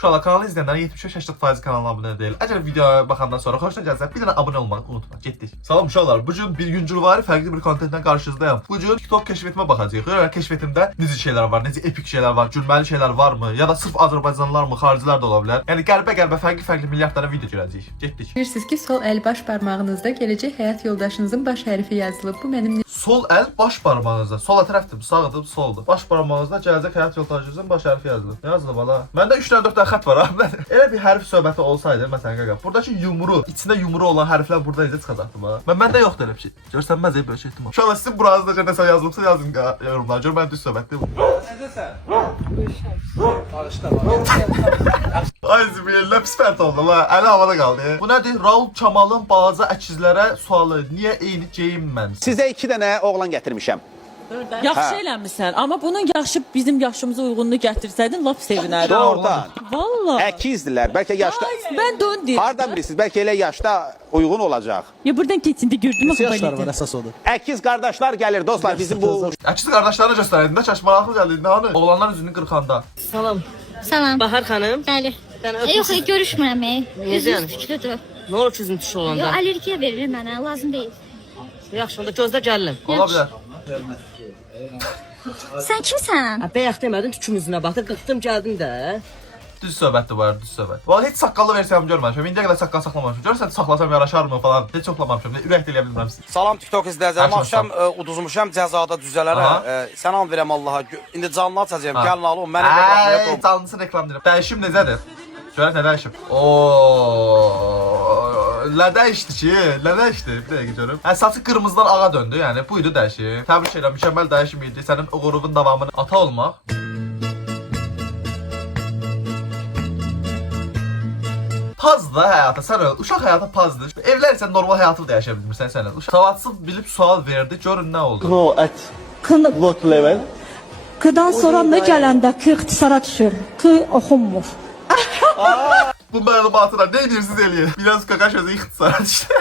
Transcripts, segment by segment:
Uşaqlar kanalı izləyənlərin 75-80% kanalına abunə deyil. Əgər videoya baxandan sonra xoşuna gəlsə, bir dənə abunə olmağı unutma. Getdik. Salam uşaqlar. Bu gün bir güncülvari fərqli bir kontentdən qarşınızdayım. Bu gün TikTok keşfetimə baxacağıq. Yəni keşfetimdə necə şeylər var, necə epik şeylər var, gülməli şeylər varmı, ya da sırf Azərbaycanlılar mı, xaricilər də ola bilər. Yəni qəribə fərqli milyardlara video görəcəyik. Getdik. Bilirsiniz ki, sol əl baş barmağınızda gələcək həyat yoldaşınızın baş hərfi yazılıb. Bu mənim Sol əl baş barmağınızda. Sola tərəfdir, sağdır, soldur. Baş barmağınızda gələcək həyat yoldaşınızın baş hərfi yazılıb. Nə yazılıb ala? Məndə 3 dənə 4 dənə xətt var ha. Elə bir hərf söhbəti olsaydı, məsələn qaqa, buradakı yumru, içində yumru olan hərflər burada necə çıxacaqdı bax? Məndə yoxdur elə bir şey. Görsənməz belə şey ehtimal. İnşallah sizin buranızda nəsə yazılıbsa yazın yorumlara. Gör mən düz söhbətdir bu. Necəsən? Ay zibillə pis pərt oldu la. Əli havada qaldı. Bu nədir? Raul Kamalın balaca əkizlərə sualı. Niyə eyni geyinməmisiz? Sizə 2 dənə oğlan gətirmişəm. Yaxşı eləmirsən, amma bunun yaşı bizim yaşımıza uyğunluğu gətirsəydin lap sevinərdim. Doğrudan. Vallahi. Əkizdirlər. Bəlkə yaşda... Ben de onu deyirəm. Hardan bilirsiniz? Bəlkə elə yaşda uyğun olacaq. Ya buradan keçində gördüm Neçə ama yaşlar var əsas odur? Əkiz qardaşlar gəlir dostlar bizim bu... Əkiz qardaşlarına göstərəydin də çaş maraqlı gəldi. Nə hanı? Oğlanlar üzünü qırxanda. Salam. Salam. Bahar xanım. Bəli. Səni Yox, öpmüşəm. görüşmürəm. Necə Üzüm yəni? tüklüdür. Nə olur ki, üzün tüş Yox, olanda? allergiya verir mənə, lazım deyil. Yaxşı, onda gözlə gəlirəm. Ola bilər. Sən kimsən? Bəyək demədin, tüküm üzünə baxdı, qıxdım gəldim də. Düz söhbətdir bu arada, düz söhbət. Valla heç saqqallı versiyamı görməmişəm. İndiyə qədər saqqal saxlamamışam. Görürsən saxlasam yaraşarmı falan. Heç yoxlamamışam. Ürək də eləyə bilmirəm sizi. Salam TikTok izləyicilərim. Hər Axşam uduzmuşam cəzada düzələrə. Sən an verəm Allaha. İndi canlı açacağam. Gəlin alın. Mən evə baxmaya Ay, canlısı reklamlayıram. Dəyişim necədir? Görək nə dəyişim. Nə dəyişdi ki? Nə dəyişdi? Bir dəqiqə görüm. Saçı qırmızıdan ağa döndü. Yəni buydu dəyişim. Təbrik edirəm. Mükəmməl dəyişim idi. Sənin o qrupun davamını ata olmaq. Pazdır həyata, sən öyle, uşaq həyata pazdır. Evlər isə normal həyatı da yaşaya bilmirsən sən. Uşaq savadsız bilib sual verdi, görün nə oldu. K'dan sonra ne gələndə K ixtisara düşür. K oxunmur. Bu məlumatına nə edirsiniz eləyin? Biraz qaqaş özü ixtisara düşdü.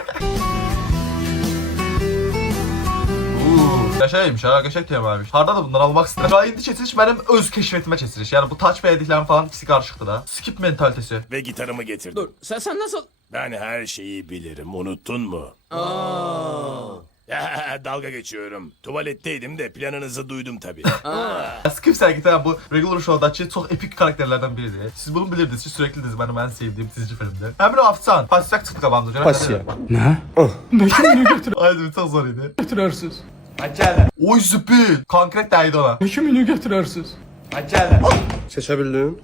Qəşəymiş ha, qəşək temaymış. Hardadır bundan almaq istəyirəm. Ya indi keçiriş mənim öz keşfetimə keçiriş. Yəni bu touch bəyədiklərim falan ikisi qarışıqdır da. Skip mentalitesi. Ve gitarımı getirdim. Dur, sen nasıl? Ben her şeyi bilirim. Unuttun mu? Dalga geçiyorum. Tuvaletteydim de planınızı duydum tabii. Skip sərgidə bu Regular Show'dakı çox epik karakterlərdən biridir. Siz bunu bilirdiniz ki, sürekli mənim ən sevdiyim çizgi filmdir. Həmin o Afsan, Pasiyak çıxdı qabağımda. Pasiyak. Ne? Ne götür Ay, çox zor idi. götürürsüz? Oy züpül. Konkret dəydi ona. Ne kimini götürürsüz? Seçebildim.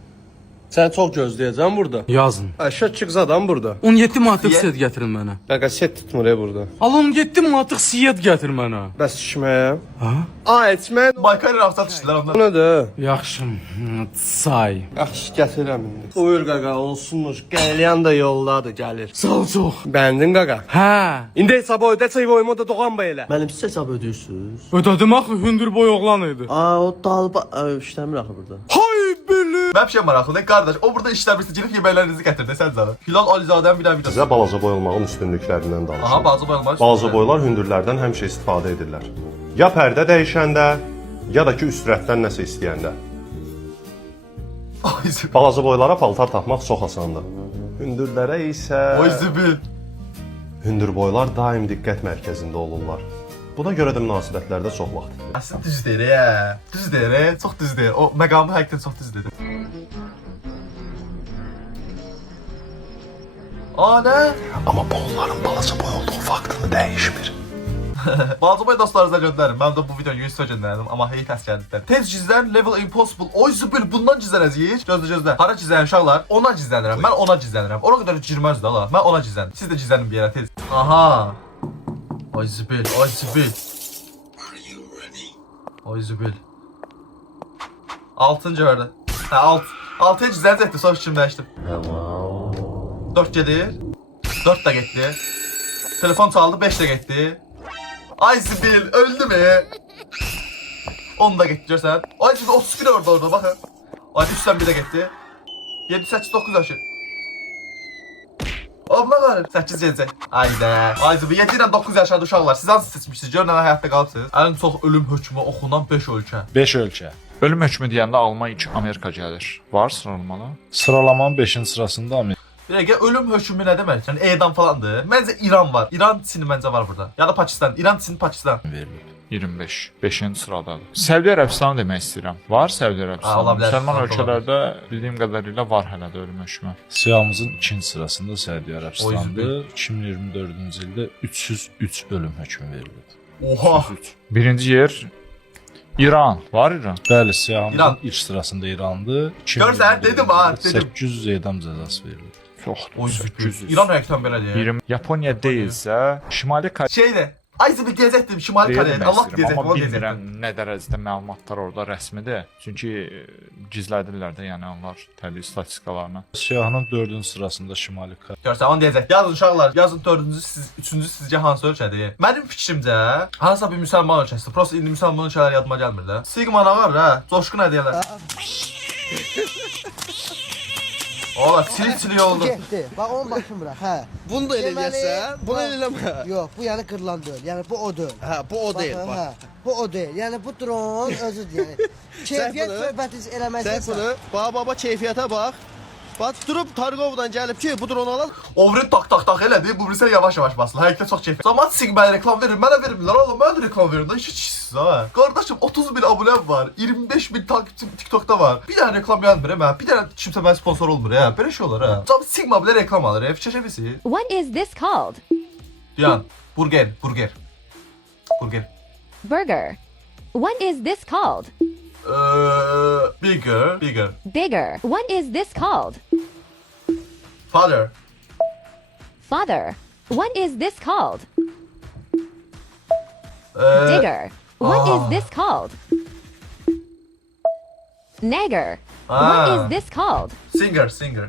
Sen çok gözleyeceğim burada. Yazın. Aşağı çıkzadan burada. 17 manatlık set getirin mənə. Kanka set tutmur ya burada. Al 17 manatlık siyet getir mənə. Bəs içmeye. Ha? Aa etmeye. Michael Rafsat işlər onlar. Bu ne de? Yaxşı. Say. Yaxşı gətirəm indi. Buyur qaqa olsunmuş. Gəlyan da yoldadır gəlir. Sağ ol çox. Bəndin qaqa. Hə. İndi hesabı ödəçək boyuma da doğan belə. Mənim siz hesab ödəyirsiniz. Ödədim axı hündür boy oğlan idi. Aa o dalba işləmir axı burada. Hay bilir. Mən bir şey maraqlıdır. Qardaş, o burada işləmirsə girib yeməklərinizi gətir də sən canım. Hilal Alizadənin bir dənə videosu. Sizə balaca boy olmağın üstünlüklərindən danışım. Aha, balaca boy olmaq. Balaca boylar hündürlərdən həmişə istifadə edirlər. Ya pərdə dəyişəndə, ya da ki üstürətdən nəsə istəyəndə. Ay zübül. Balaca boylara paltar tapmaq çox asandır. Hündürlərə isə... Oy zübül. Hündür boylar daim diqqət mərkəzində olurlar. Buna görə də münasibətlərdə çox vaxt itilir. Əslində düz deyir ya. Düz deyir, çox düz deyir. O məqamı həqiqətən çox düz deyir. Aa, nə? Amma bu onların balaca boy olduğu faktını dəyişmir. Balaca boy dostlarınıza göndərin. Mən də bu videonu 100 göndərdim, amma hey təs gəldiklər. Tez gizlən, Level Impossible. Oy zübül, bundan gizlənəcəyik. Gözlə. Hara gizlənir uşaqlar? Ona gizlənirəm. Mən ona gizlənirəm. Ona qədər girməz də la. Mən ona gizlənirəm. Siz də gizlənin bir yerə tez. Aha. Oy zübül, oy zübül. Oy zübül. 6-cı gördü. Hə, 6-ya gizlənəcəkdi, sonra fikrimləşdim. 4 gedir. 4 da getdi. Telefon çaldı, 5 də getdi. Ay zübül, öldü mü? 10 da getdi, görsən. Ay zübül, 31 orada, baxın. Ay 3-dən 1 də getdi. 7, 8, 9 yaşı. Abla qarım, 8 gələcək. Ayda. Ay zübül, 7 ilə 9 yaşadı uşaqlar. Siz hansı seçmişsiniz? Görün nə həyatda qalıbsınız. Ən çox ölüm hökmü oxunan 5 ölkə. 5 ölkə. Ölüm hökmü deyəndə alma ilk Amerika gəlir. Var sıralamalı? Sıralamanın 5-ci sırasında Amerika. Bir dakika, ölüm hökmü ne demek? Yani edam falandır. Bence İran var. İran Çin bence var burada. Ya da Pakistan. İran, Çin, Pakistan. verilib. 25. 5-ci sıradadır. Səudiyyə Ərəbistanı demək istəyirəm. Var Səudiyyə Ha, ola Ərəbistanı. bilər. Müsəlman Ola ölkələrdə bildiyim qədərilə var hələ də ölüm hökmü. Siyahımızın 2-ci sırasında Səudiyyə Ərəbistandır. 2024-cü ildə 303 ölüm hökmü verilib. Oha. Birinci yer İran. Var İran. Bəli, siyahımızın İran. ilk sırasında İrandır. Görsən, dedim ha, dedim. 800 edam cəzası verilib. Çoxdur. Oy, 800. İran reaksiyon belə deyir. 20. Yaponiya deyilsə, Şimali Koreya Şeyde. Ayzı bir gezektim Şimali Kore'de. Allah gezektim, amma o bilmirəm gezektim. nə dərəcədə məlumatlar orada rəsmidir. Çünki gizlədirlər də, yəni onlar təbii statistikalarını. Siyahının 4-cü sırasında Şimali Koreya. Görsən, onu deyəcək. Yazın uşaqlar, yazın 4-cü, 3-cü sizcə hansı ölkədir? Mənim fikrimcə, hansısa bir müsəlman ölkəsidir. Prosta indi müsəlman ölkələr yadıma gəlmir də. Sigma nə var ha? Coşqun nə deyirlər? Ola, çilik oldu. Bax onun başını bırak, hə. Bunu da eləyəsən, bunu eləmə. Yox, bu yəni qırılan deyil. Yəni bu o deyil. Hə, bu o deyil. Baxın, hə. Bu o deyil. Yəni bu drone özüdür yəni. Keyfiyyət söhbətiz eləməsən. Sən bunu, baba keyfiyyətə bax. Bax durub Targovdan gəlib ki, bu drone alaq. Ovrin tak elədi, bu birisi yavaş basılı. Həqiqətən çox keyifli. Zaman Sigma reklam verir, mənə vermirlər. Oğlum, mən də reklam verirəm. Heç işsiz ha. Qardaşım 30 bin abunəm var, 25 bin takipçim TikTok'da var. Bir dənə reklam gəlmir mən. Bir dənə kimsə mənə sponsor olmur ya. Belə şey olur ha. Zaman Sigma belə reklam alır. Fikirləşəbisiz? What is this called? Diyan, burger. Burger. What is this called? Bigger. Bigger. What is this called? Father. Father. What is this called? Digger. What is this called? Nagger. What is this called? Singer. Singer.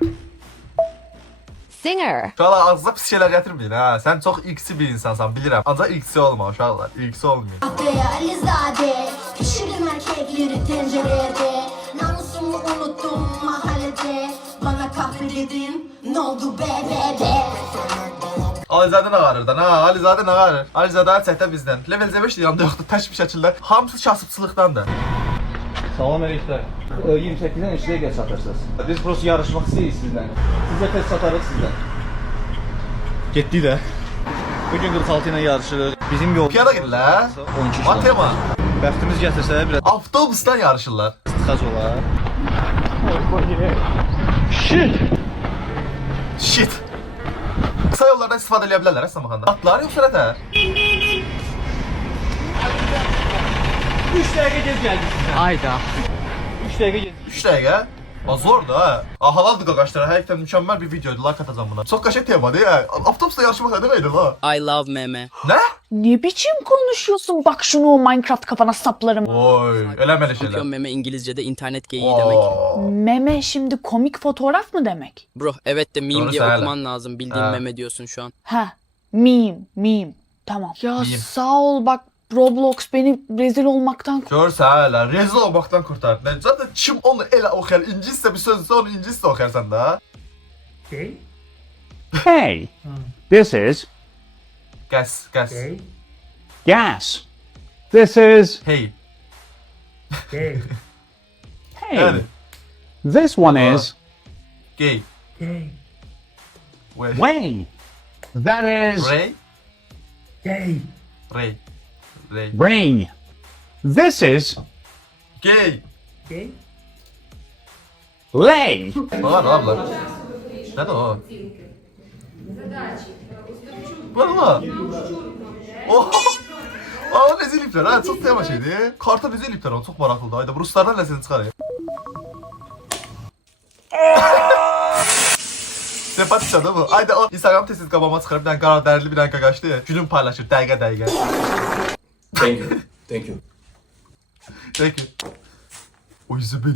Uşaqlar ağzına pis şeylər gətirməyin ha. Sən çox ilksi bir insansan, bilirəm. Ancaq ilksi olma uşaqlar. İlksi olmayın. Alizade. Pişirdim erkekleri tencerede. Namusumu unuttum mahallede. Bana kahve dedin. Ne oldu be? Alizadə nə qarırdan ha? Alizadə nə qarır? Alizadə çəkdə bizdən. Level 5 yanında yoxdur. Təş bir şəkildə. Hamısı kasıbçılıqdandır. Salam əleyküm. 28-dən 3 dəqiqə satırsınız. Biz prosta yarışmaq istəyirik sizdən. Sizə tez satarıq sizdən. Getdik də. Bugün 46 ilə yarışırıq. Bizim yol Piyada gedirlər. 12 What tema? Bəxtimiz gətirsə biraz Avtobusdan yarışırlar. tıxac olar. Shit. Kısa yollardan istifadə edə bilərlər əslən baxanda. Atlar yoxsa rətə? 3 dəqiqə gec gəldik sizə. Ayda. 3 dəqiqə gec. 3 dəqiqə. Zor da ha. Halaldır qaqaşlara. Həqiqətən mükəmməl bir videoydu. Like atacağam buna. Çox qəşəng temadır ya. Avtobusda yarışmaq nə deməkdir la? I love meme. Nə? Ne biçim konuşuyorsun? Bak şunu o Minecraft kafana saplarım. Oy, eləməli şeylər. Meme İngilizce'de internet geyiği Oo. Meme şimdi komik fotoğraf mı demek? Bro evet de meme Doğru diye söyle. okuman lazım. Bildiğin Ha. meme diyorsun şu an. Ha, meme. Tamam. Ya Meme. sağ ol bak Roblox beni rezil olmaktan Görsə hələ rezil olmaqdan qurtar. Zaten kim onu elə oxuyar? İngiliscə bir sözsə onu ingiliscə oxuyarsan da. Hey, this is Gas. gas. This is Hey. hey. Yəni This one is gay. way. That is Ray. Ray. brain. This is Gay. lay. Var abla. Nədir o? Var la. Oh. Aa rezil iplər ha, çox tema şeydir. Karta rezil iplər o, çox maraqlıdır. Ayda bu ruslardan nəsini çıxarır. Sempatik da bu. Ayda o Instagram tez qabağıma çıxarıb bir dənə qara dərili bir dənə qaqaşdı. Günün paylaşır dəqiqə. Thank you. Oy zıbıl.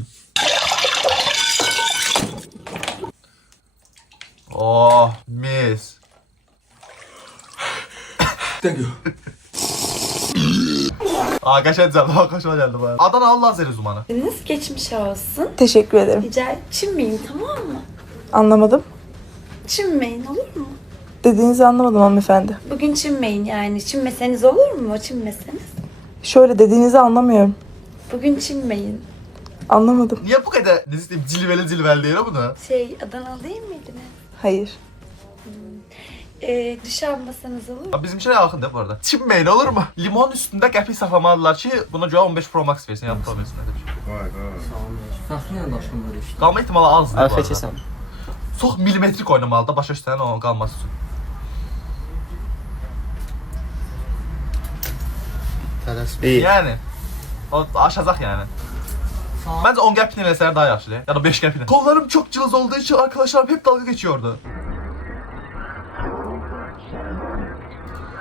Oh mis. Thank you. Qəşəng canlı, xoşuma gəldi bu. Adana lazer uzmanı. Nasıl geçmiş olsun? Teşekkür ederim. Rica çinmeyin tamam mı? Anlamadım. Çinmeyin olur mu? Dediğinizi anlamadım hanımefendi. Bugün çinmeyin yani. Çinmeseniz olur mu? Çinmeseniz. Şöyle dediğinizi anlamıyorum. Bugün çinmeyin. Anlamadım. Niye bu kadar ne diyeyim cilveli değil bunu? Adanalı değil miydiniz? Hayır. Dışa almasanız olur mu? Bizim şey yakın değil bu arada. Çinmeyin olur mu? Limon üstünde qəpik saxlamalılar ki buna görə 15 Pro Max versin ya Pro Max qalma ihtimalı azdır bu arada. Çox milimetrik oynamalı da başa üstənin onun qalması üçün. Yəni o aşacaq yəni. Bence 10 qəpiklə eləsələr daha yaxşıdır. Ya da 5 qəpiklə. Kollarım çok cılız olduğu için arkadaşlarım hep dalga geçiyordu.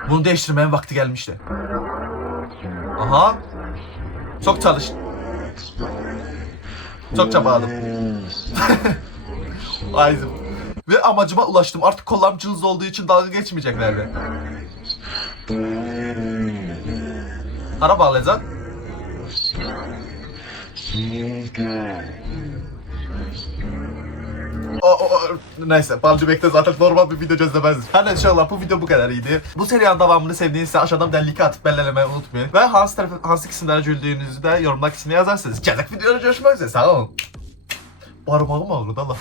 Bunu değiştirmenin vakti gelmişti. Aha. Çok çalıştım. Çok çabaladım. Aydım. Ve amacıma ulaştım. Artık kollarım cılız olduğu için dalga geçmeyeceklerdi. Hara bağlayacak? Neyse, Balcı Bek'te zaten normal bir video gözlemezdik. Her neyse inşallah bu video bu kadar iyiydi. Bu serinin devamını sevdiğinizse aşağıdan bir tane link atıp belirlemeyi unutmayın. Ve hangi kısımlara güldüğünüzü de yorumlar kısmına yazarsınız. Gelecek videoda görüşmek üzere. Sağ olun. Parmağım ağrıdı Allah.